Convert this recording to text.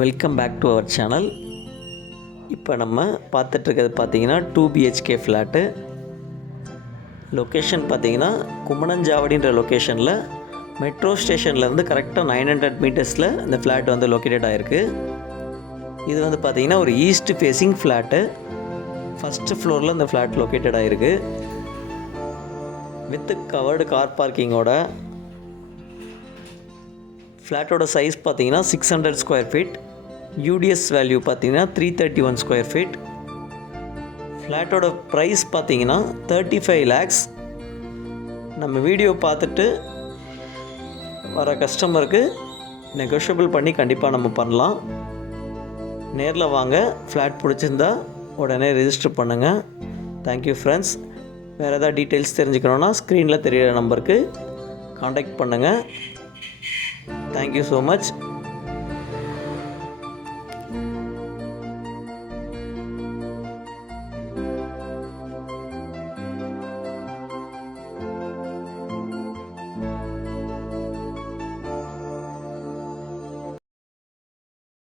Welcome back to our channel. இப்போ நம்ம பார்த்துட்ருக்கிறது பார்த்தீங்கன்னா 2 BHK ஃப்ளாட்டு. லொக்கேஷன் பார்த்தீங்கன்னா கும்மணஞ்சாவடின்ற லொக்கேஷனில் மெட்ரோ ஸ்டேஷன்லேருந்து கரெக்டாக 900 மீட்டர்ஸில் இந்த ஃப்ளாட் வந்து லொக்கேட்டட் ஆகிருக்கு. இது வந்து பார்த்திங்கன்னா ஒரு ஈஸ்ட் ஃபேஸிங் ஃப்ளாட்டு. ஃபஸ்ட்டு ஃப்ளோரில் இந்த ஃப்ளாட் லொக்கேட்டட் ஆகிருக்கு. வித் கவர்டு கார் பார்க்கிங்கோட. ஃப்ளாட்டோட சைஸ் பார்த்தீங்கன்னா 600 ஸ்கொயர் ஃபீட். யூடிஎஸ் வேல்யூ பார்த்தீங்கன்னா 331 ஸ்கொயர் ஃபீட். ஃப்ளாட்டோட ப்ரைஸ் பார்த்தீங்கன்னா 35 lakhs. நம்ம வீடியோ பார்த்துட்டு வர கஸ்டமருக்கு நெகோஷியபிள் பண்ணி கண்டிப்பாக நம்ம பண்ணலாம். நேரில் வாங்க. ஃப்ளாட் பிடிச்சிருந்தா உடனே ரெஜிஸ்டர் பண்ணுங்கள். Thank you friends. வேறு எதாவது டீட்டெயில்ஸ் தெரிஞ்சுக்கணுன்னா ஸ்க்ரீனில் தெரிகிற நம்பருக்கு காண்டாக்ட் பண்ணுங்கள். Thank you so much.